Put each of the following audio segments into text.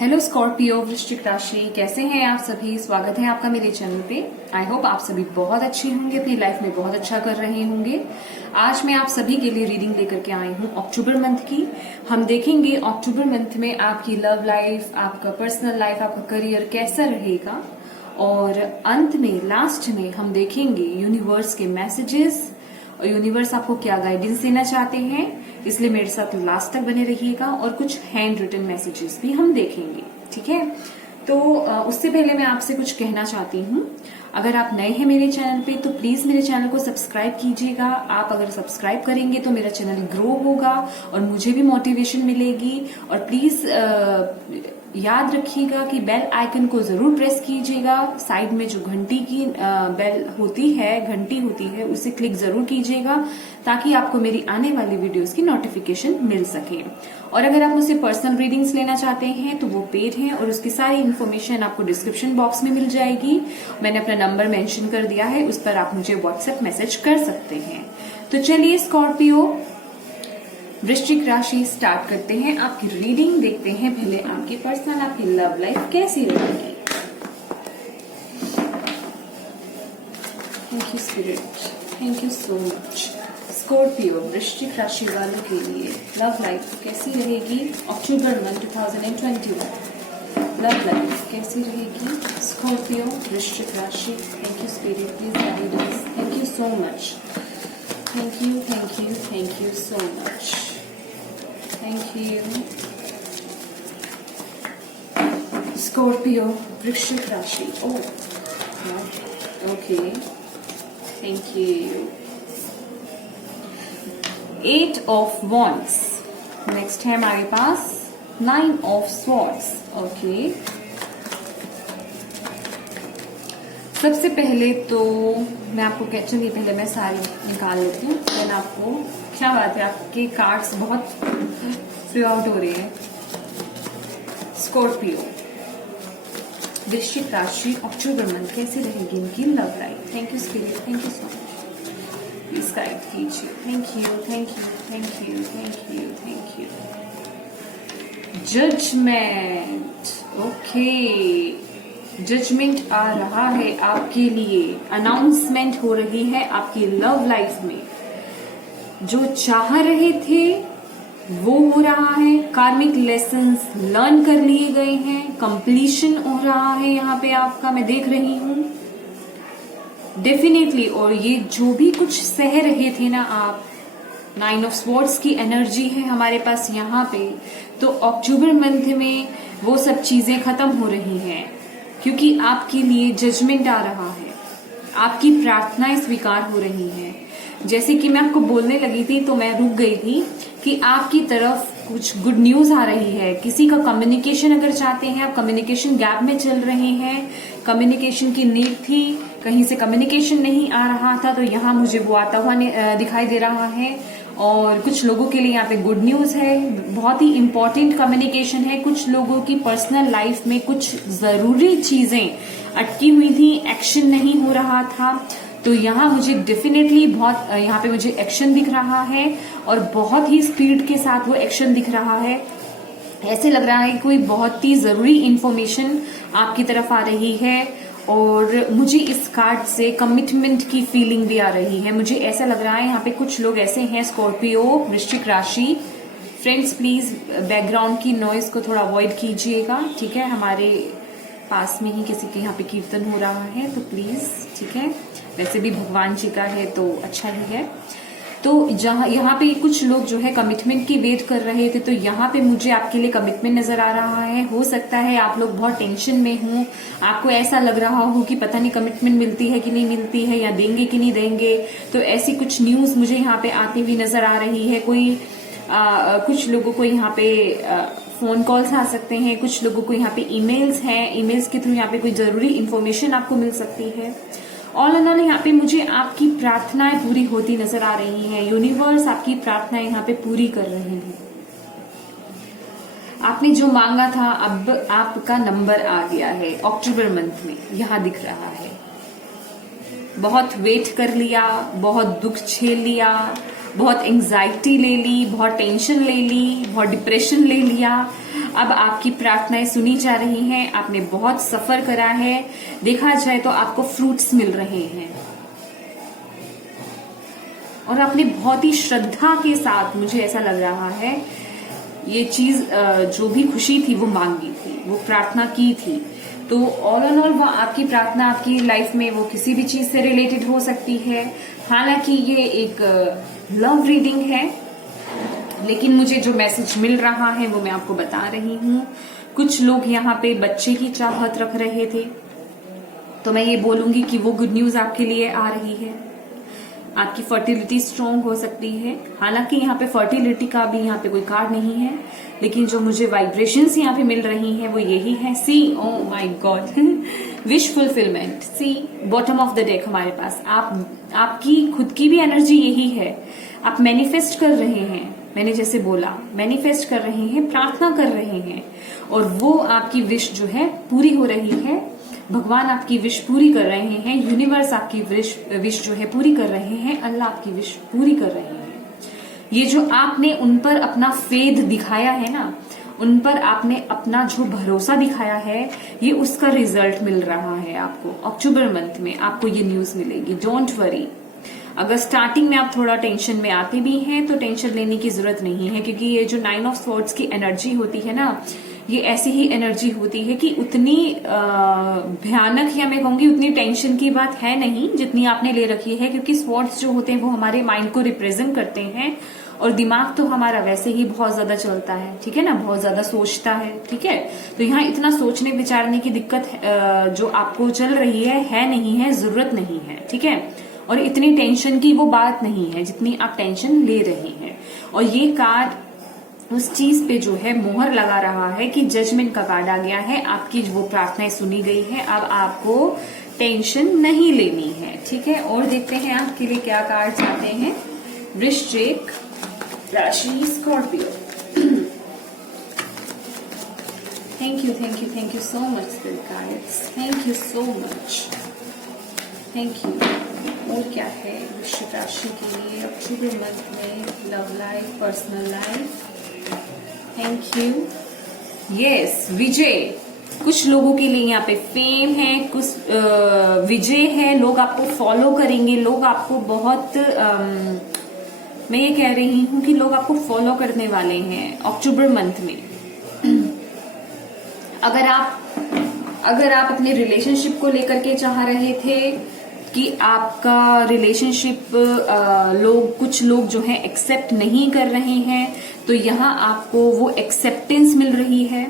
Hello Scorpio वृश्चिक राशि, कैसे हैं आप सभी। स्वागत है आपका मेरे चैनल पे। आई होप आप सभी बहुत अच्छे होंगे, अपनी लाइफ में बहुत अच्छा कर रहे होंगे। आज मैं आप सभी के लिए रीडिंग लेकर के आई हूँ अक्टूबर मंथ की। हम देखेंगे अक्टूबर मंथ में आपकी लव लाइफ, आपका पर्सनल लाइफ, आपका करियर कैसा रहेगा, और अंत में लास्ट में हम देखेंगे यूनिवर्स के मैसेजेस और यूनिवर्स आपको क्या गाइडेंस देना चाहते हैं। इसलिए मेरे साथ लास्ट तक बने रहिएगा और कुछ हैंड रिटन मैसेजेस भी हम देखेंगे, ठीक है। तो उससे पहले मैं आपसे कुछ कहना चाहती हूँ। अगर आप नए हैं मेरे चैनल पे तो प्लीज मेरे चैनल को सब्सक्राइब कीजिएगा। आप अगर सब्सक्राइब करेंगे तो मेरा चैनल ग्रो होगा और मुझे भी मोटिवेशन मिलेगी। और प्लीज याद रखिएगा कि बेल आइकन को जरूर प्रेस कीजिएगा। साइड में जो घंटी की बेल होती है, घंटी होती है, उसे क्लिक जरूर कीजिएगा ताकि आपको मेरी आने वाली वीडियोस की नोटिफिकेशन मिल सके। और अगर आप मुझसे पर्सनल रीडिंग्स लेना चाहते हैं तो वो पेड है और उसकी सारी इन्फॉर्मेशन आपको डिस्क्रिप्शन बॉक्स में मिल जाएगी। मैंने अपना नंबर मेंशन कर दिया है, उस पर आप मुझे व्हाट्सएप मैसेज कर सकते हैं। तो चलिए स्कॉर्पियो वृश्चिक राशि स्टार्ट करते हैं आपकी रीडिंग। देखते हैं पहले आपकी पर्सनल, आपकी लव लाइफ कैसी रहेगी। Thank you spirit, thank you so much. Scorpio वृश्चिक राशि वालों के लिए लव लाइफ कैसी रहेगी अक्टूबर मंथ 2021। लव लाइफ कैसी रहेगी स्कॉर्पियो वृश्चिक राशि। Thank you spirit, please guide us. Thank you so much. Thank you, thank you, thank you so much. Thank you Scorpio वृश्चिक राशि। Okay, thank you. 8 of wands. Next है हमारे पास 9 of swords. Okay, सबसे पहले तो मैं आपको चलिए पहले मैं सारी निकाल लेती हूँ, देन आपको क्या बात है, आपके कार्ड्स बहुत फ्री आउट हो रहे हैं। स्कॉर्पियो वृश्चिक राशि अक्टूबर मंथ कैसी रहेगी इनकी love life. Thank you spirit, thank you so much, please guide कीजिए। Thank you, thank you, thank you, thank you, thank you. Judgement. Okay, judgement आ रहा है आपके लिए, अनाउंसमेंट हो रही है आपकी लव लाइफ में। जो चाह रहे थे वो हो रहा है, कार्मिक लेसन्स लर्न कर लिए गए हैं, कंप्लीशन हो रहा है यहाँ पे आपका, मैं देख रही हूँ डेफिनेटली। और ये जो भी कुछ सह रहे थे ना आप, 9 ऑफ स्वॉर्ड्स की एनर्जी है हमारे पास यहाँ पे। तो अक्टूबर मंथ में वो सब चीजें खत्म हो रही हैं क्योंकि आपके लिए जजमेंट आ रहा है, आपकी प्रार्थनाएं स्वीकार हो रही हैं। जैसे कि मैं आपको बोलने लगी थी तो मैं रुक गई थी कि आपकी तरफ कुछ गुड न्यूज आ रही है। किसी का कम्युनिकेशन अगर चाहते हैं, आप कम्युनिकेशन गैप में चल रहे हैं, कम्युनिकेशन की नीड थी, कहीं से कम्युनिकेशन नहीं आ रहा था, तो यहाँ मुझे वो आता हुआ दिखाई दे रहा है। और कुछ लोगों के लिए यहाँ पे गुड न्यूज है, बहुत ही इंपॉर्टेंट कम्युनिकेशन है। कुछ लोगों की पर्सनल लाइफ में कुछ जरूरी चीजें अटकी हुई थी, एक्शन नहीं हो रहा था, तो यहाँ मुझे डेफिनेटली बहुत यहाँ पे मुझे एक्शन दिख रहा है और बहुत ही स्पीड के साथ वो एक्शन दिख रहा है। ऐसे लग रहा है कि कोई बहुत ही जरूरी इंफॉर्मेशन आपकी तरफ आ रही है। और मुझे इस कार्ड से कमिटमेंट की फीलिंग भी आ रही है। मुझे ऐसा लग रहा है यहाँ पे कुछ लोग ऐसे हैं स्कॉर्पियो वृश्चिक राशि। फ्रेंड्स प्लीज बैकग्राउंड की नॉइज को थोड़ा अवॉइड कीजिएगा, ठीक है। हमारे पास में ही किसी के यहाँ पे कीर्तन हो रहा है तो प्लीज, ठीक है। वैसे भी भगवान जी का है तो अच्छा ही है। तो जहाँ यहाँ पे कुछ लोग जो है कमिटमेंट की वेट कर रहे थे, तो यहाँ पे मुझे आपके लिए कमिटमेंट नजर आ रहा है। हो सकता है आप लोग बहुत टेंशन में हो, आपको ऐसा लग रहा हो कि पता नहीं कमिटमेंट मिलती है कि नहीं मिलती है, या देंगे कि नहीं देंगे। तो ऐसी कुछ न्यूज मुझे यहाँ पे आती हुई नजर आ रही है। कुछ लोगों को यहाँ पे फोन कॉल्स आ सकते हैं, कुछ लोगों को यहाँ पे ईमेल्स हैं, ईमेल्स के थ्रू यहाँ पे कोई जरूरी इन्फॉर्मेशन आपको मिल सकती है। ऑल एंड ऑल यहाँ पे मुझे आपकी प्रार्थनाएं पूरी होती नजर आ रही हैं। यूनिवर्स आपकी प्रार्थनाएं यहाँ पे पूरी कर रहे हैं। आपने जो मांगा था अब आपका नंबर आ गया है अक्टूबर मंथ में, यहाँ दिख रहा है। बहुत वेट कर लिया, बहुत दुख झेल लिया, बहुत एंजाइटी ले ली, बहुत टेंशन ले ली, बहुत डिप्रेशन ले लिया। अब आपकी प्रार्थनाएं सुनी जा रही हैं, आपने बहुत सफर करा है, देखा जाए तो आपको फ्रूट्स मिल रहे हैं और आपने बहुत ही श्रद्धा के साथ, मुझे ऐसा लग रहा है, ये चीज जो भी खुशी थी वो मांगी थी, वो प्रार्थना की थी। तो ऑल एंड ऑल आपकी प्रार्थना आपकी लाइफ में वो किसी भी चीज से रिलेटेड हो सकती है। हालांकि ये एक लव रीडिंग है, लेकिन मुझे जो मैसेज मिल रहा है वो मैं आपको बता रही हूँ। कुछ लोग यहाँ पे बच्चे की चाहत रख रहे थे, तो मैं ये बोलूंगी कि वो गुड न्यूज आपके लिए आ रही है। आपकी फर्टिलिटी स्ट्रांग हो सकती है। हालांकि यहाँ पे फर्टिलिटी का भी यहाँ पे कोई कार्ड नहीं है, लेकिन जो मुझे वाइब्रेशंस यहाँ पे मिल रही हैं वो यही है। See, oh my god, wish fulfilment. See, bottom of the deck हमारे पास आपकी खुद की भी एनर्जी यही है। आप मैनिफेस्ट कर रहे हैं, मैंने जैसे बोला, मैनिफेस्ट कर रहे हैं, प्रार्थना कर रहे हैं, और वो आपकी विश जो है पूरी हो रही है। भगवान आपकी विश पूरी कर रहे हैं, यूनिवर्स आपकी विश जो है पूरी कर रहे हैं, अल्लाह आपकी विश पूरी कर रहे हैं। ये जो आपने उन पर अपना फेथ दिखाया है ना, उन पर आपने अपना जो भरोसा दिखाया है, ये उसका रिजल्ट मिल रहा है आपको। अक्टूबर मंथ में आपको ये न्यूज मिलेगी, डोंट वरी। अगर स्टार्टिंग में आप थोड़ा टेंशन में आते भी हैं तो टेंशन लेने की जरूरत नहीं है, क्योंकि ये जो 9 ऑफ स्वॉर्ड्स की एनर्जी होती है ना, ये ऐसी ही एनर्जी होती है कि उतनी भयानक, या मैं कहूंगी उतनी टेंशन की बात है नहीं जितनी आपने ले रखी है। क्योंकि स्वॉर्ड्स जो होते हैं वो हमारे माइंड को रिप्रेजेंट करते हैं, और दिमाग तो हमारा वैसे ही बहुत ज्यादा चलता है, ठीक है ना, बहुत ज्यादा सोचता है, ठीक है। तो यहाँ इतना सोचने विचारने की दिक्कत जो आपको चल रही है नहीं है, जरूरत नहीं है, ठीक है। और इतनी टेंशन की वो बात नहीं है जितनी आप टेंशन ले रही हैं। और ये कार्ड उस चीज पे जो है मोहर लगा रहा है कि जजमेंट का कार्ड आ गया है, आपकी वो प्रार्थनाएं सुनी गई है, अब आपको टेंशन नहीं लेनी है, ठीक है। और देखते हैं आपके लिए क्या कार्ड आते हैं। वृश्चिक राशि, Scorpio. Thank you so much spirit guides, thank you so much, thank you. और क्या है वृश्चिक राशि के लिए अक्टूबर मंथ में? Love life, personal life. Thank you. Yes, Vijay. कुछ लोगों के लिए यहाँ पे फेम है, कुछ विजय है, लोग आपको फॉलो करेंगे, लोग आपको बहुत मैं ये कह रही हूँ कि लोग आपको फॉलो करने वाले हैं अक्टूबर मंथ में। अगर आप अपने रिलेशनशिप को लेकर के चाह रहे थे कि आपका रिलेशनशिप कुछ लोग जो है एक्सेप्ट नहीं कर रहे हैं, तो यहाँ आपको वो एक्सेप्टेंस मिल रही है,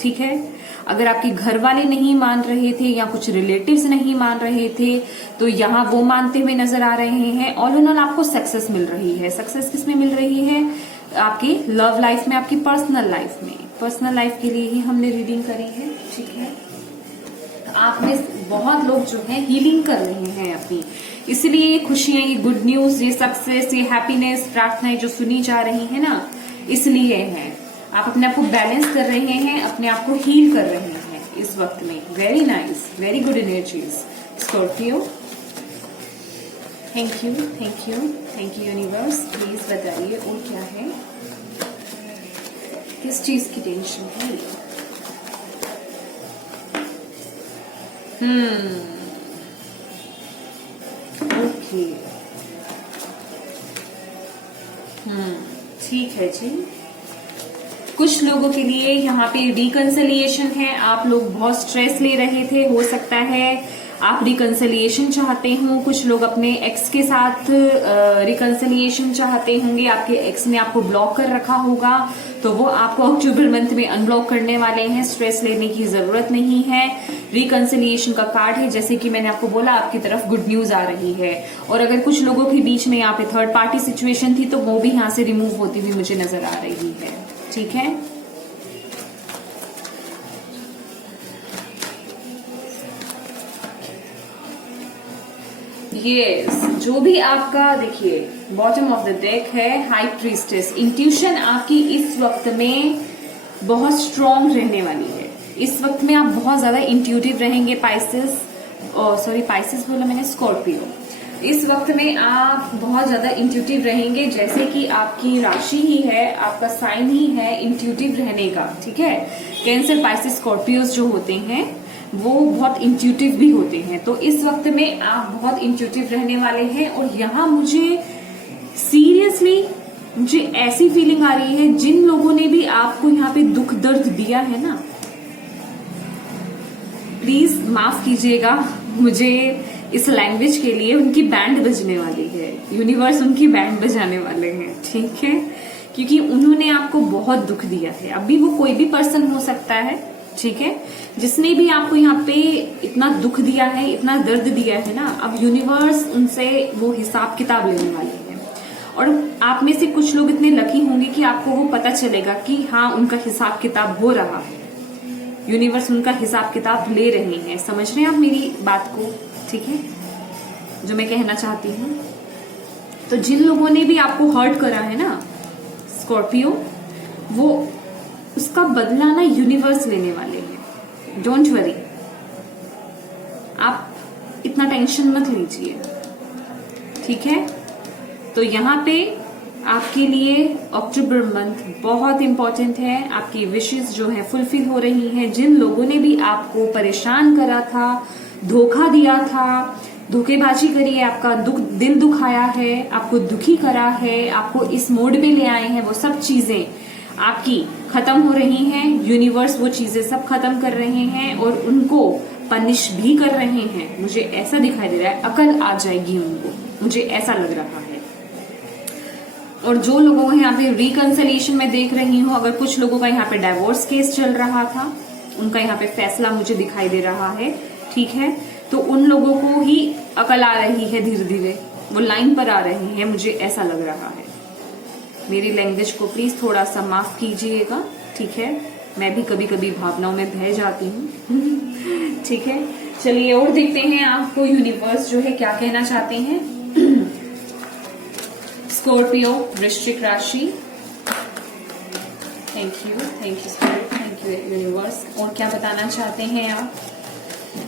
ठीक है। अगर आपके घर वाले नहीं मान रहे थे या कुछ रिलेटिव्स नहीं मान रहे थे, तो यहाँ वो मानते हुए नजर आ रहे हैं। ऑल इन ऑल आपको सक्सेस मिल रही है। सक्सेस किसमें मिल रही है? आपकी लव लाइफ में, आपकी पर्सनल लाइफ में। पर्सनल लाइफ के लिए ही हमने रीडिंग करी है, ठीक है। आप में बहुत लोग जो है हीलिंग कर रहे हैं अपनी, इसलिए ये खुशियां, ये गुड न्यूज, ये सक्सेस, ये हैप्पीनेस, प्रार्थनाएं जो सुनी जा रही है ना, इसलिए है। आप अपने आप को बैलेंस कर रहे हैं, अपने आप को हील कर रहे हैं इस वक्त में। Very nice, very good energies Scorpio. Thank you, thank you, thank you universe. Please बताइए और क्या है, किस चीज की टेंशन है? ओके, ठीक है जी। कुछ लोगों के लिए यहाँ पे रिकंसिलिएशन है। आप लोग बहुत स्ट्रेस ले रहे थे, हो सकता है आप रिकंसिलिएशन चाहते हो। कुछ लोग अपने एक्स के साथ रिकंसिलिएशन चाहते होंगे। आपके एक्स ने आपको ब्लॉक कर रखा होगा, तो वो आपको अक्टूबर मंथ में अनब्लॉक करने वाले हैं। स्ट्रेस लेने की जरूरत नहीं है। रिकंसिलिएशन का कार्ड है, जैसे कि मैंने आपको बोला, आपकी तरफ गुड न्यूज आ रही है। और अगर कुछ लोगों के बीच में यहाँ पे थर्ड पार्टी सिचुएशन थी, तो वो भी यहाँ से रिमूव होती हुई मुझे नजर आ रही है, ठीक है। यस, जो भी आपका, देखिए बॉटम ऑफ द डेक है हाई प्रीस्टेस। इंट्यूशन आपकी इस वक्त में बहुत स्ट्रॉन्ग रहने वाली है। इस वक्त में आप बहुत ज्यादा इंट्यूटिव रहेंगे। पाइसेस बोला मैंने, स्कॉर्पियो। इस वक्त में आप बहुत ज्यादा इंट्यूटिव रहेंगे, जैसे कि आपकी राशि ही है, आपका साइन ही है इंट्यूटिव रहने का, ठीक है। कैंसर, पाइसेस, स्कॉर्पियोज जो होते हैं वो बहुत इंट्यूटिव भी होते हैं। तो इस वक्त में आप बहुत इंट्यूटिव रहने वाले हैं। और यहाँ मुझे सीरियसली मुझे ऐसी फीलिंग आ रही है, जिन लोगों ने भी आपको यहाँ पे दुख दर्द दिया है ना, प्लीज माफ कीजिएगा मुझे इस लैंग्वेज के लिए, उनकी बैंड बजने वाली है। यूनिवर्स उनकी बैंड बजाने वाले हैं, ठीक है, क्योंकि उन्होंने आपको बहुत दुख दिया है। अभी वो कोई भी पर्सन हो सकता है, ठीक है, जिसने भी आपको यहाँ पे इतना दुख दिया है, इतना दर्द दिया है ना, अब यूनिवर्स उनसे वो हिसाब किताब लेने वाले हैं। और आप में से कुछ लोग इतने लकी होंगे कि आपको वो पता चलेगा कि हाँ, उनका हिसाब किताब हो रहा है, यूनिवर्स उनका हिसाब किताब ले रहे हैं। समझ रहे हैं आप मेरी बात को, ठीक है, जो मैं कहना चाहती हूँ। तो जिन लोगों ने भी आपको हर्ट करा है ना स्कॉर्पियो, वो उसका बदला ना यूनिवर्स लेने वाले हैं। डोंट वरी, आप इतना टेंशन मत लीजिए, ठीक है। तो यहाँ पे आपके लिए अक्टूबर मंथ बहुत इंपॉर्टेंट है। आपकी विशेस जो है फुलफिल हो रही हैं। जिन लोगों ने भी आपको परेशान करा था, धोखा दिया था, धोखेबाजी करी है, आपका दिल दुखाया है, आपको दुखी करा है, आपको इस मोड में ले आए हैं, वो सब चीजें आपकी खत्म हो रही हैं। यूनिवर्स वो चीजें सब खत्म कर रहे हैं और उनको पनिश भी कर रहे हैं। मुझे ऐसा दिखाई दे रहा है, अकल आ जाएगी उनको, मुझे ऐसा लग रहा है। और जो लोगों को यहाँ पे रिकंसिलिएशन में देख रही हूँ, अगर कुछ लोगों का यहाँ पे डाइवोर्स केस चल रहा था, उनका यहाँ पे फैसला मुझे दिखाई दे रहा है, ठीक है, तो उन लोगों को ही अकल आ रही है, धीरे धीरे वो लाइन पर आ रहे हैं, मुझे ऐसा लग रहा है। मेरी लैंग्वेज को प्लीज थोड़ा सा माफ कीजिएगा, ठीक है, मैं भी कभी कभी भावनाओं में बह जाती हूँ ठीक है। चलिए और देखते हैं आपको यूनिवर्स जो है क्या कहना चाहते हैं। स्कॉर्पियो, वृश्चिक राशि, thank you spirit, thank you universe. और क्या बताना चाहते हैं आप,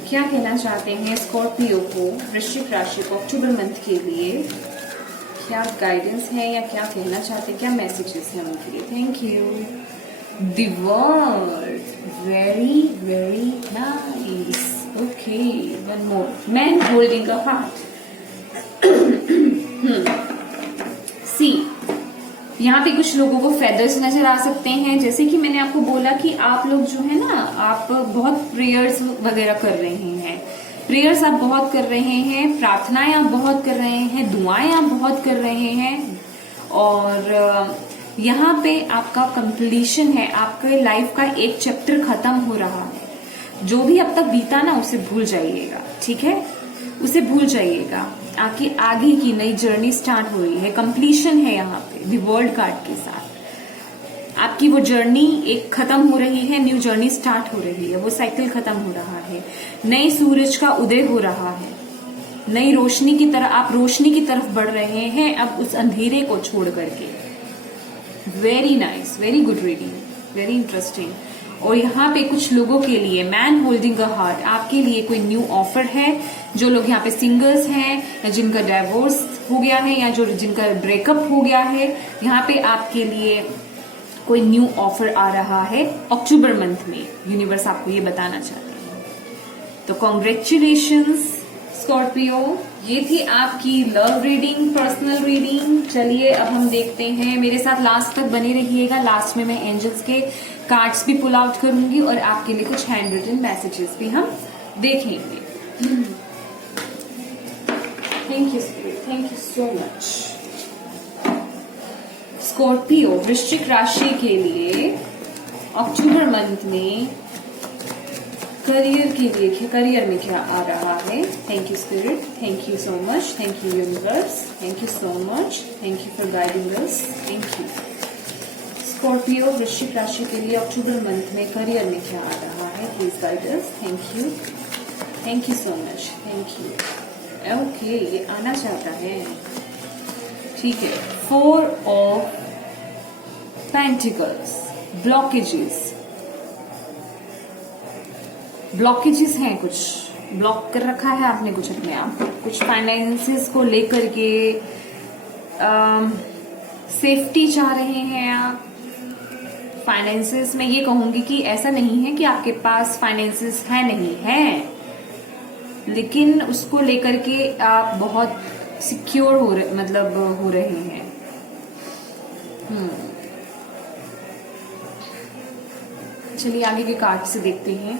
क्या कहना चाहते हैं स्कॉर्पियो को, वृश्चिक राशि को अक्टूबर मंथ के लिए, क्या गाइडेंस है या क्या कहना चाहते हैं, क्या मैसेजेस हैं उनके लिए। Thank you the world, very very nice. Okay, one more, man holding a heart. See, यहाँ पे कुछ लोगों को फेदर्स नजर आ सकते हैं। जैसे कि मैंने आपको बोला कि आप लोग जो है ना, आप बहुत प्रेयर्स वगैरह कर रहे हैं, प्रेयर्स आप बहुत कर रहे हैं, प्रार्थनाएं आप बहुत कर रहे हैं, दुआएं आप बहुत कर रहे हैं। और यहाँ पे आपका कंप्लीशन है, आपके लाइफ का एक चैप्टर खत्म हो रहा है। जो भी अब तक बीता ना, उसे भूल जाइएगा, ठीक है, उसे भूल जाइएगा। आपकी आगे की नई जर्नी स्टार्ट हो रही है, कंप्लीशन है यहाँ पे द वर्ल्ड कार्ड के साथ। आपकी वो जर्नी एक खत्म हो रही है, न्यू जर्नी स्टार्ट हो रही है, वो साइकिल खत्म हो रहा है, नए सूरज का उदय हो रहा है, नई रोशनी की तरफ, आप रोशनी की तरफ बढ़ रहे हैं अब उस अंधेरे को छोड़ करके। Very nice, very good reading, very interesting. और यहाँ पे कुछ लोगों के लिए मैन होल्डिंग अ हार्ट, आपके लिए कोई न्यू ऑफर है। जो लोग यहाँ पे सिंगल्स हैं या जिनका डाइवोर्स हो गया है या जो जिनका ब्रेकअप हो गया है, यहाँ पे आपके लिए कोई न्यू ऑफर आ रहा है अक्टूबर मंथ में। यूनिवर्स आपको ये बताना चाहते हैं। तो कॉन्ग्रेचुलेशंस स्कॉर्पियो, ये थी आपकी लव रीडिंग, पर्सनल रीडिंग। चलिए अब हम देखते हैं, मेरे साथ लास्ट तक बने रहिएगा। लास्ट में मैं एंजल्स के कार्ड्स भी पुल आउट करूंगी और आपके लिए कुछ हैंड रिटन मैसेजेस भी हम देखेंगे। Thank you spirit, thank you so much. Scorpio, वृश्चिक राशि के लिए अक्टूबर मंथ में करियर के लिए, करियर में क्या आ रहा है। Thank you spirit, thank you so much, thank you universe, thank you so much, thank you for guiding us, thank you. Scorpio, वृश्चिक राशि के लिए अक्टूबर मंथ में करियर में क्या आ रहा है, please guide us. Thank you so much, thank you. Okay, ये आना चाहता है, ठीक है। 4 ऑफ पेंटिकल्स, ब्लॉकेजेस हैं कुछ, ब्लॉक कर रखा है आपने कुछ अपने आप, कुछ फाइनेंसेस को लेकर के सेफ्टी चाह रहे हैं आप। फाइनेंसेस में ये कहूंगी कि ऐसा नहीं है कि आपके पास फाइनेंसेस है, नहीं है, लेकिन उसको लेकर के आप बहुत सिक्योर हो रहे, मतलब हो रहे हैं। चलिए आगे के कार्ड से देखते हैं।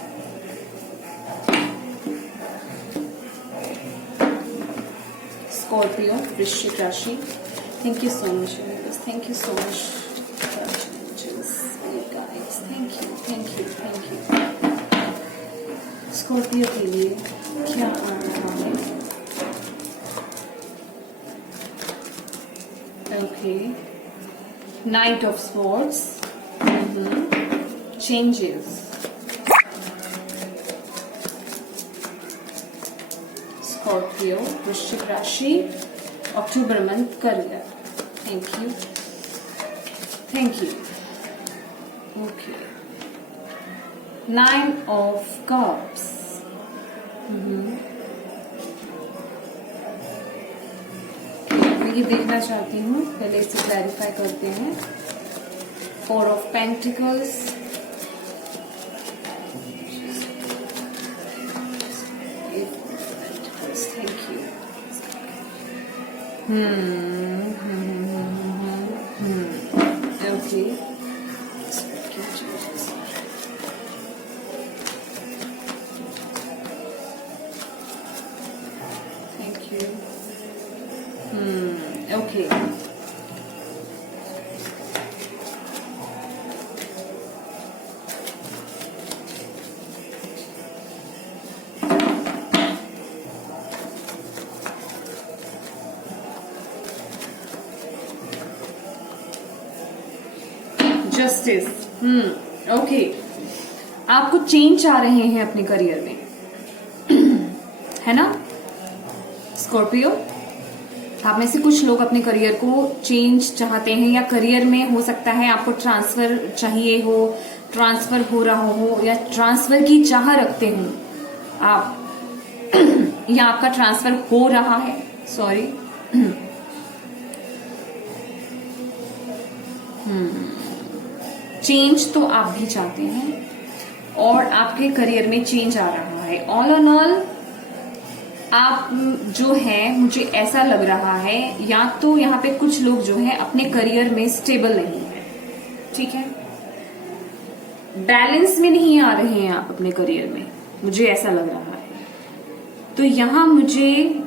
स्कॉर्पियो, वृश्चिक राशि। Thank you so much, thank you so much, thank you. Scorpio के लिए क्या आ रहा है? Okay, knight of swords, changes, Scorpio, वृश्चिक राशि, October month, career. Thank you. Okay, 9 of Cups, मैं ये देखना चाहती हूँ, पहले इसे क्लैरिफाई करते हैं। 4 of Pentacles, thank you. Okay, okay, justice. Okay, आपको चेंज आ रहे हैं अपने करियर में, है ना स्कॉर्पियो? आप में से कुछ लोग अपने करियर को चेंज चाहते हैं, या करियर में हो सकता है आपको ट्रांसफर चाहिए हो, ट्रांसफर हो रहा हो, या ट्रांसफर की चाह रखते हो आप, या आपका ट्रांसफर हो रहा है, सॉरी। चेंज तो आप भी चाहते हैं और आपके करियर में चेंज आ रहा है। ऑल ऑन ऑल आप जो है, मुझे ऐसा लग रहा है, या तो यहाँ पे कुछ लोग जो है अपने करियर में स्टेबल नहीं है, ठीक है, बैलेंस में नहीं आ रहे हैं आप अपने करियर में, मुझे ऐसा लग रहा है। तो यहाँ मुझे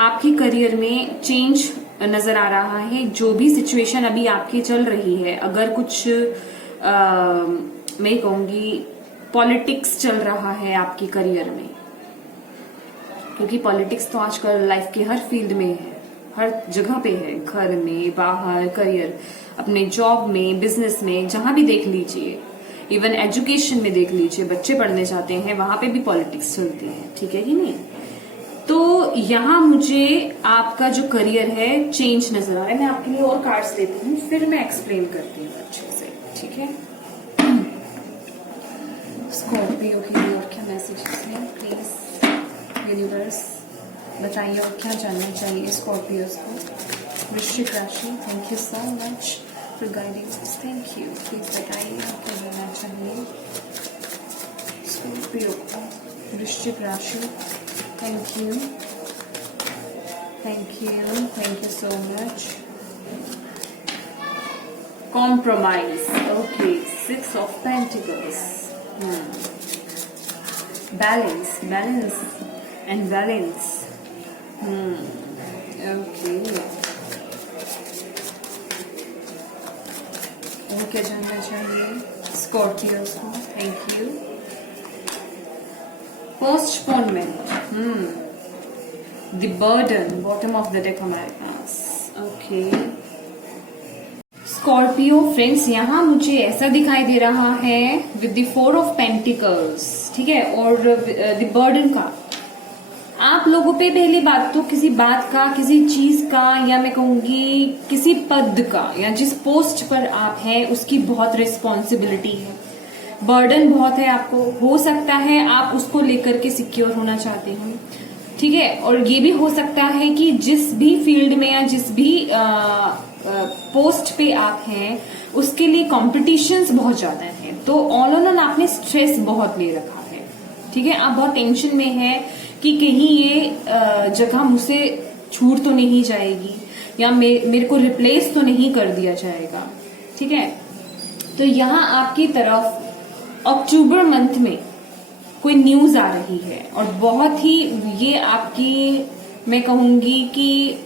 आपके करियर में चेंज नजर आ रहा है। जो भी सिचुएशन अभी आपकी चल रही है, अगर कुछ मैं कहूंगी पॉलिटिक्स चल रहा है आपके करियर में, क्योंकि पॉलिटिक्स तो आजकल लाइफ के हर फील्ड में है, हर जगह पे है, घर में, बाहर, करियर, अपने जॉब में, बिजनेस में, जहां भी देख लीजिए, इवन एजुकेशन में देख लीजिए, बच्चे पढ़ने चाहते हैं, वहां पे भी पॉलिटिक्स चलती है, ठीक है कि नहीं? तो यहाँ मुझे आपका जो करियर है चेंज नजर आ रहा है। मैं आपके लिए और कार्ड्स देती हूँ, फिर मैं एक्सप्लेन करती हूँ अच्छे से, ठीक है? स्कॉर्पियो के लिए और क्या मैसेजेस हैं, प्लीज यूनिवर्स बताइए, और क्या जानना चाहिए स्कॉर्पियोज को? वृश्चिक राशि, thank you so much for guiding, thank you. Please बताइए क्या जानना चाहिए स्कॉर्पियो को, वृश्चिक राशि। Thank you. Thank you. Thank you so much. Compromise. Okay. 6 of Pentacles. Balance. Balance. And balance. Okay. और क्या जानना चाहिए स्कॉर्पियोस को? Thank you. Postponement. The burden, bottom of the deck हमारे पास। Okay. स्कॉर्पियो फ्रेंड्स, यहाँ मुझे ऐसा दिखाई दे रहा है with the 4 of Pentacles, ठीक है, और the burden का आप लोगों पे पहली बात तो किसी बात का, किसी चीज का, या मैं कहूंगी किसी पद का, या जिस पोस्ट पर आप हैं उसकी बहुत रिस्पॉन्सिबिलिटी है, बर्डन बहुत है आपको, हो सकता है आप उसको लेकर के सिक्योर होना चाहते हो, ठीक है। और ये भी हो सकता है कि जिस भी फील्ड में या जिस भी पोस्ट पे आप हैं उसके लिए कॉम्पिटिशन्स बहुत ज्यादा है, तो ऑल ऑन आपने स्ट्रेस बहुत ले रखा है, ठीक है। आप बहुत टेंशन में है कि कहीं ये जगह मुझसे छूट तो नहीं जाएगी या मेरे को रिप्लेस तो नहीं कर दिया जाएगा, ठीक है। तो यहाँ आपकी तरफ अक्टूबर मंथ में कोई न्यूज आ रही है और बहुत ही ये आपकी मैं कहूंगी कि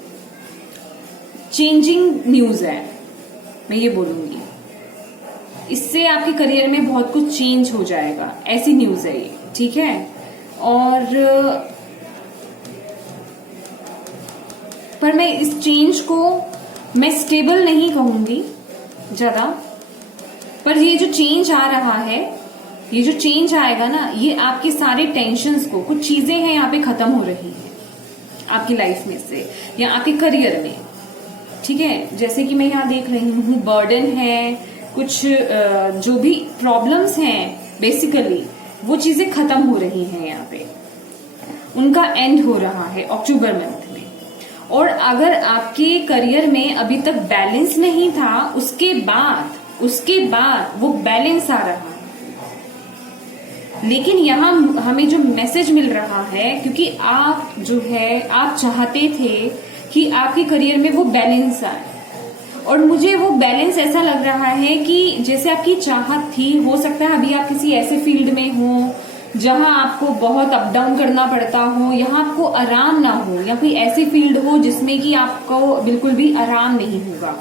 चेंजिंग न्यूज है, मैं ये बोलूंगी। इससे आपके करियर में बहुत कुछ चेंज हो जाएगा, ऐसी न्यूज है ये, ठीक है। और पर मैं इस चेंज को मैं स्टेबल नहीं कहूंगी ज्यादा, पर ये जो चेंज आ रहा है, ये जो चेंज आएगा ना, ये आपके सारे टेंशन्स को, कुछ चीजें हैं यहाँ पे खत्म हो रही हैं आपकी लाइफ में से या आपके करियर में, ठीक है। जैसे कि मैं यहाँ देख रही हूँ बर्डन है, कुछ जो भी प्रॉब्लम्स हैं बेसिकली वो चीजें खत्म हो रही हैं यहाँ पे, उनका एंड हो रहा है अक्टूबर मंथ में। और अगर आपके करियर में अभी तक बैलेंस नहीं था, उसके बाद वो बैलेंस आ रहा है। लेकिन यहाँ हमें जो मैसेज मिल रहा है, क्योंकि आप जो है आप चाहते थे कि आपके करियर में वो बैलेंस आए, और मुझे वो बैलेंस ऐसा लग रहा है कि जैसे आपकी चाहत थी, हो सकता है अभी आप किसी ऐसे फील्ड में हो जहां आपको बहुत अप डाउन करना पड़ता हो, यहाँ आपको आराम ना हो, या कोई ऐसी फील्ड हो जिसमें कि आपको बिल्कुल भी आराम नहीं होगा।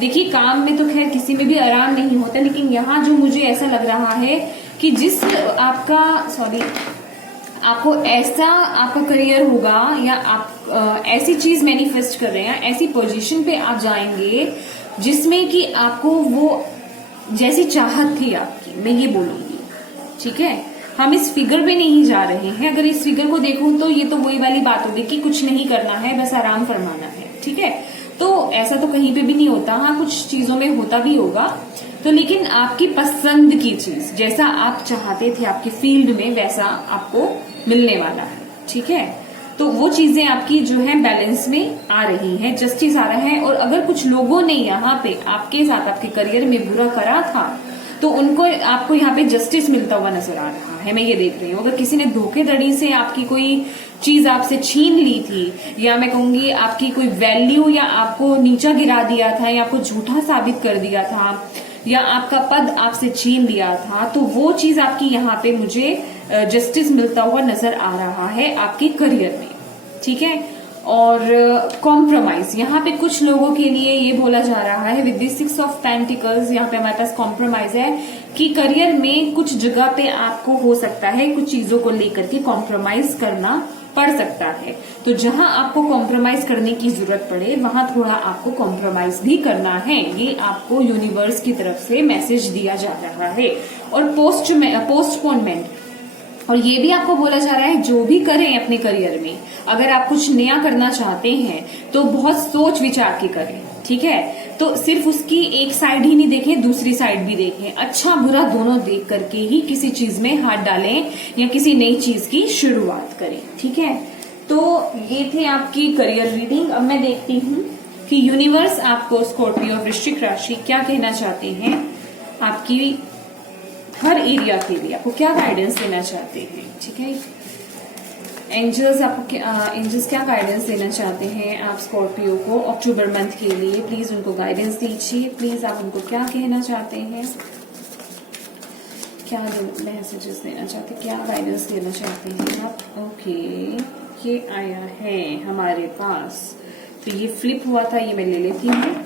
देखिए काम में तो खैर किसी में भी आराम नहीं होता, लेकिन यहाँ जो मुझे ऐसा लग रहा है कि जिस आपको ऐसा आपका करियर होगा या आप ऐसी चीज मैनिफेस्ट कर रहे हैं, ऐसी पोजीशन पे आप जाएंगे जिसमें कि आपको वो जैसी चाहत थी आपकी, मैं ये बोलूंगी, ठीक है। हम इस फिगर पे नहीं जा रहे हैं। अगर इस फिगर को देखूं तो ये तो वही वाली बात होगी कि कुछ नहीं करना है, बस आराम फरमाना है, ठीक है। तो ऐसा तो कहीं पे भी नहीं होता, हाँ कुछ चीजों में होता भी होगा, तो लेकिन आपकी पसंद की चीज जैसा आप चाहते थे आपकी फील्ड में वैसा आपको मिलने वाला है, ठीक है। तो वो चीजें आपकी जो है बैलेंस में आ रही है, जस्टिस आ रहा है। और अगर कुछ लोगों ने यहाँ पे आपके साथ आपके करियर में बुरा करा था तो उनको आपको यहाँ पे जस्टिस मिलता हुआ नजर आ रहा है, मैं ये देख रही हूँ। अगर किसी ने धोखेधड़ी से आपकी कोई चीज आपसे छीन ली थी, या मैं कहूंगी आपकी कोई वैल्यू या आपको नीचा गिरा दिया था, या आपको झूठा साबित कर दिया था, या आपका पद आपसे छीन लिया था, तो वो चीज आपकी यहाँ पे मुझे जस्टिस मिलता हुआ नजर आ रहा है आपके करियर में, ठीक है। और कॉम्प्रोमाइज यहाँ पे कुछ लोगों के लिए ये बोला जा रहा है विद द 6 ऑफ पेंटिकल्स, यहाँ पे हमारे पास कॉम्प्रोमाइज है कि करियर में कुछ जगह पे आपको हो सकता है कुछ चीजों को लेकर के कॉम्प्रोमाइज करना पड़ सकता है। तो जहां आपको कॉम्प्रोमाइज करने की जरूरत पड़े वहां थोड़ा आपको कॉम्प्रोमाइज भी करना है, ये आपको यूनिवर्स की तरफ से मैसेज दिया जा रहा है। और पोस्टपोनमेंट, और ये भी आपको बोला जा रहा है जो भी करें अपने करियर में, अगर आप कुछ नया करना चाहते हैं तो बहुत सोच विचार के करें, ठीक है। तो सिर्फ उसकी एक साइड ही नहीं देखें, दूसरी साइड भी देखें, अच्छा बुरा दोनों देख करके ही किसी चीज में हाथ डालें या किसी नई चीज की शुरुआत करें, ठीक है। तो ये थे आपकी करियर रीडिंग। अब मैं देखती हूँ कि यूनिवर्स आपको स्कॉर्पियो वृश्चिक राशि क्या कहना चाहते हैं, आपकी हर एरिया के लिए आपको क्या गाइडेंस देना चाहते हैं, ठीक है। एंजल्स आपको एंजल्स क्या गाइडेंस देना चाहते हैं आप स्कॉर्पियो को अक्टूबर मंथ के लिए, प्लीज उनको गाइडेंस दीजिए। प्लीज आप उनको क्या कहना चाहते हैं, क्या मैसेजेस देना चाहते हैं, क्या गाइडेंस देना चाहते हैं आप। ओके, ये आया है हमारे पास, तो ये फ्लिप हुआ था, ये मैं ले लेती हूँ।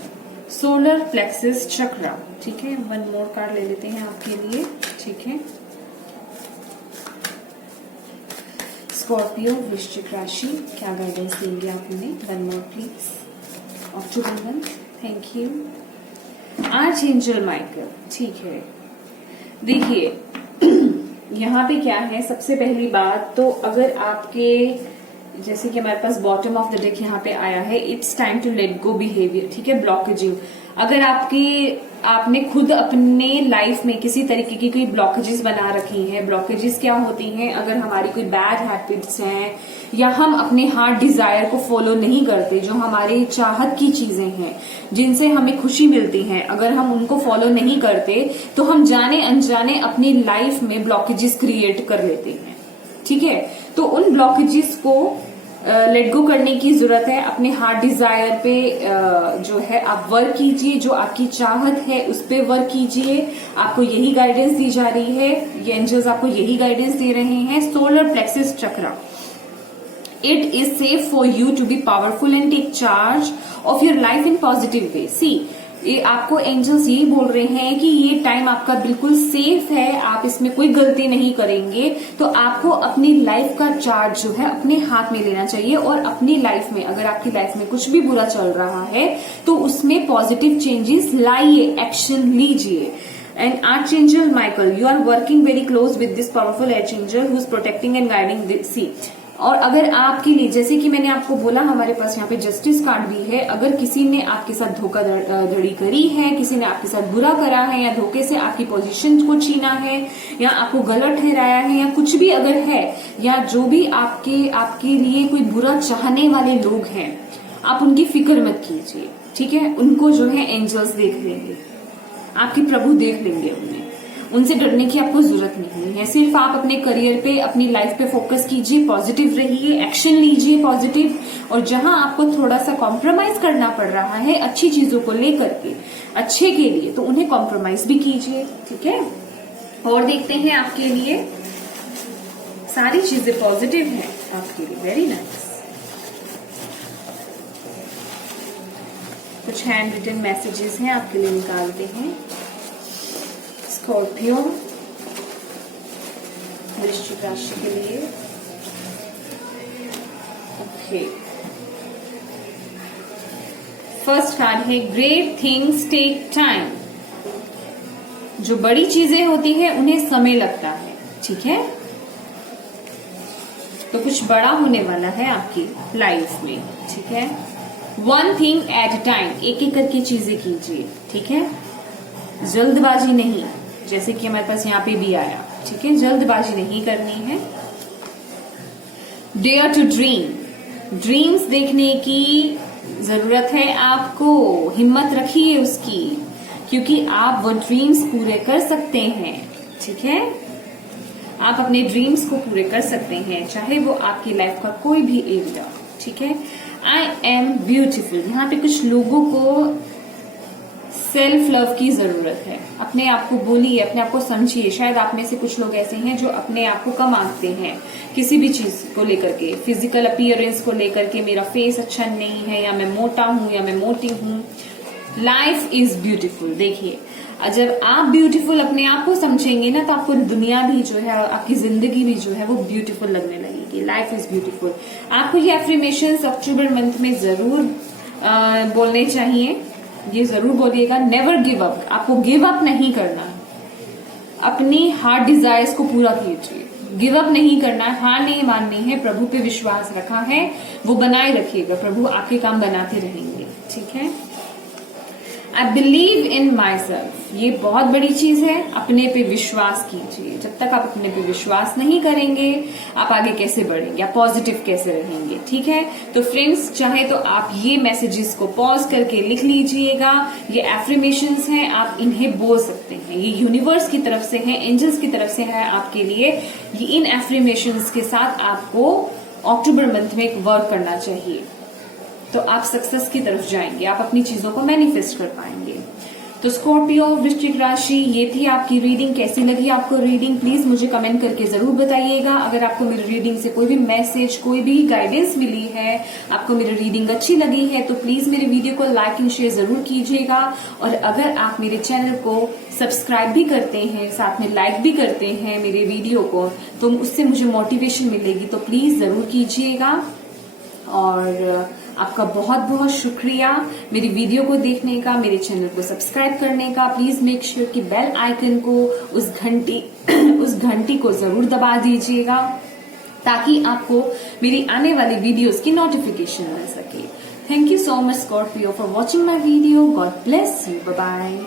सोलर प्लेक्सिस चक्रा, ठीक है। 1 मोर कार्ड ले लेते हैं आपके लिए, ठीक है। स्कॉर्पियो वृश्चिक राशि क्या गाइडेंस देंगे आप उन्हें, 1 more please, October month, thank you. Archangel Michael, ठीक है। देखिए यहाँ पे क्या है, सबसे पहली बात तो अगर आपके जैसे कि हमारे पास बॉटम ऑफ द डेक यहाँ पे आया है, it's time to let go behaviour, ठीक है, ब्लॉकेजिंग। अगर आपके आपने खुद अपने लाइफ में किसी तरीके की कोई ब्लॉकेजेस बना रखी हैं। ब्लॉकेजेस क्या होती हैं? अगर हमारी कोई बैड हैबिट्स हैं या हम अपने हार्ट डिजायर को फॉलो नहीं करते, जो हमारे चाहत की चीजें हैं जिनसे हमें खुशी मिलती है, अगर हम उनको फॉलो नहीं करते तो हम जाने अनजाने अपनी लाइफ में ब्लॉकेजेस क्रिएट कर लेते हैं। ठीक है, तो उन ब्लॉकेजेस को लेट गो करने की जरूरत है। अपने हार्ट डिजायर पे जो है आप वर्क कीजिए, जो आपकी चाहत है उस पे वर्क कीजिए। आपको यही गाइडेंस दी जा रही है, ये एंजल्स आपको यही गाइडेंस दे रहे हैं। Solar plexus chakra, it is safe for you to be powerful and take charge of your life in positive way. See, ये आपको एंजल्स यही बोल रहे हैं कि ये टाइम आपका बिल्कुल सेफ है, आप इसमें कोई गलती नहीं करेंगे। तो आपको अपनी लाइफ का चार्ज जो है अपने हाथ में लेना चाहिए और अपनी लाइफ में, अगर आपकी लाइफ में कुछ भी बुरा चल रहा है तो उसमें पॉजिटिव चेंजेस लाइए, एक्शन लीजिए। And Archangel Michael, you are working very close with this powerful Archangel who is protecting and guiding this sea. और अगर आपके लिए, जैसे कि मैंने आपको बोला, हमारे पास यहाँ पे जस्टिस कार्ड भी है। अगर किसी ने आपके साथ धोखाधड़ी करी है, किसी ने आपके साथ बुरा करा है या धोखे से आपकी पोजीशन को छीना है या आपको गलत ठहराया है या कुछ भी अगर है, या जो भी आपके लिए कोई बुरा चाहने वाले लोग हैं, आप उनकी फिक्र मत कीजिए। ठीक है, उनको जो है एंजल्स देख लेंगे, आपके प्रभु देख लेंगे उन्हें। उनसे डरने की आपको जरूरत नहीं है। सिर्फ आप अपने करियर पे, अपनी लाइफ पे फोकस कीजिए, पॉजिटिव रहिए, एक्शन लीजिए पॉजिटिव। और जहां आपको थोड़ा सा कॉम्प्रोमाइज करना पड़ रहा है अच्छी चीजों को लेकर के, अच्छे के लिए, तो उन्हें कॉम्प्रोमाइज भी कीजिए। ठीक है, और देखते हैं आपके लिए सारी चीजें पॉजिटिव हैं आपके लिए। Very nice. कुछ हैंड रिटन मैसेजेस हैं आपके लिए, निकालते हैं। स्कॉर्पियो, वृश्चिक राशि के लिए। ओके, फर्स्ट कार्ड है ग्रेट थिंग्स टेक टाइम। जो बड़ी चीजें होती है उन्हें समय लगता है। ठीक है, तो कुछ बड़ा होने वाला है आपकी लाइफ में। ठीक है, one thing at a time, एक एक करके चीजें कीजिए। ठीक है, जल्दबाजी नहीं, जैसे कि हमारे पास यहाँ पे भी आया। ठीक है, जल्दबाजी नहीं करनी है। डेयर टू ड्रीम, ड्रीम्स देखने की जरूरत है आपको, हिम्मत रखिए उसकी, क्योंकि आप वो ड्रीम्स पूरे कर सकते हैं। ठीक है, आप अपने ड्रीम्स को पूरे कर सकते हैं, चाहे वो आपकी लाइफ का कोई भी एरिया। ठीक है, आई एम ब्यूटिफुल, यहाँ पे कुछ लोगों को सेल्फ लव की जरूरत है। अपने आप को बोलिए, अपने आप को समझिए। शायद आप में से कुछ लोग ऐसे हैं जो अपने आप को कम आंकते हैं किसी भी चीज को लेकर के, फिजिकल अपीयरेंस को लेकर के, मेरा फेस अच्छा नहीं है, या मैं मोटा हूं या मैं मोटी हूं। Life is beautiful. देखिए, जब आप ब्यूटीफुल अपने आप को समझेंगे ना, तो आपको दुनिया भी जो है, आपकी जिंदगी भी जो है वो ब्यूटीफुल लगने लगेगी। Life is beautiful. आपको ये एफर्मेशंस अक्टूबर मंथ में जरूर बोलने चाहिए। ये जरूर बोलिएगा, नेवर गिव अप। आपको गिव अप नहीं करना, अपनी हार्ट डिजायर्स को पूरा कीजिए। गिव अप नहीं करना, हार नहीं माननी है। प्रभु पे विश्वास रखा है, वो बनाए रखिएगा। प्रभु आपके काम बनाते रहेंगे। ठीक है, I believe in my self, ये बहुत बड़ी चीज है। अपने पे विश्वास कीजिए। जब तक आप अपने पे विश्वास नहीं करेंगे, आप आगे कैसे बढ़ेंगे, आप पॉजिटिव कैसे रहेंगे। ठीक है, तो फ्रेंड्स, चाहे तो आप ये मैसेजेस को पॉज करके लिख लीजिएगा। ये एफर्मेशंस हैं, आप इन्हें बोल सकते हैं। ये यूनिवर्स की तरफ से है, एंजल्स की तरफ से है आपके लिए। ये इन एफर्मेशंस के साथ आपको अक्टूबर मंथ में एक वर्क करना चाहिए, तो आप सक्सेस की तरफ जाएंगे, आप अपनी चीजों को मैनिफेस्ट कर पाएंगे। तो स्कॉर्पियो, वृश्चिक राशि, ये थी आपकी रीडिंग। कैसी लगी आपको रीडिंग, प्लीज मुझे कमेंट करके जरूर बताइएगा। अगर आपको मेरी रीडिंग से कोई भी मैसेज, कोई भी गाइडेंस मिली है, आपको मेरी रीडिंग अच्छी लगी है, तो प्लीज मेरे वीडियो को लाइक एंड शेयर जरूर कीजिएगा। और अगर आप मेरे चैनल को सब्सक्राइब भी करते हैं, साथ में लाइक भी करते हैं मेरे वीडियो को, तो उससे मुझे मोटिवेशन मिलेगी, तो प्लीज जरूर कीजिएगा। और आपका बहुत बहुत शुक्रिया मेरी वीडियो को देखने का, मेरे चैनल को सब्सक्राइब करने का। प्लीज मेक श्योर कि बेल आइकन को, उस घंटी को जरूर दबा दीजिएगा, ताकि आपको मेरी आने वाली वीडियोस की नोटिफिकेशन मिल सके। Thank you so much Scorpio for watching my video. God bless you. Bye bye.